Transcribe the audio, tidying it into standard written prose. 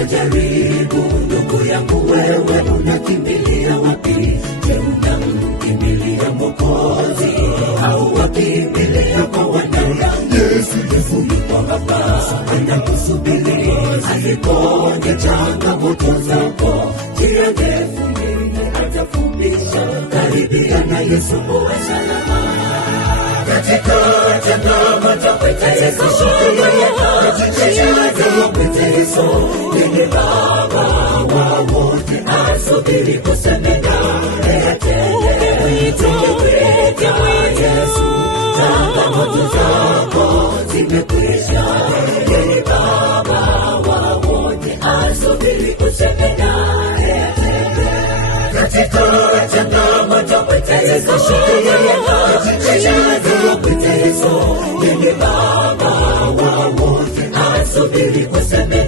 majaribu. Ndugu yangu, wewe unakimbilia wapi? Je, unamkimbilia Mwokozi au wakimbilia kwa wanadamu? Yesu yuko hapa anakusubiri, aliponye changamoto zako. Njia ndefu nyingi atafupisha, karibia na Yesu uwe salama. Katika changamoto pita Yesu, pita Yesu, yeye Baba wa wote asubiri kuseme naye atende. Mwite Yesu, changamoto zako zimekwisha. Yeye Baba wa wote asubiri kuseme naye atende. Katika changamoto pita Yesu, pita Yesu, yeye Baba wa wote asubiri kuseme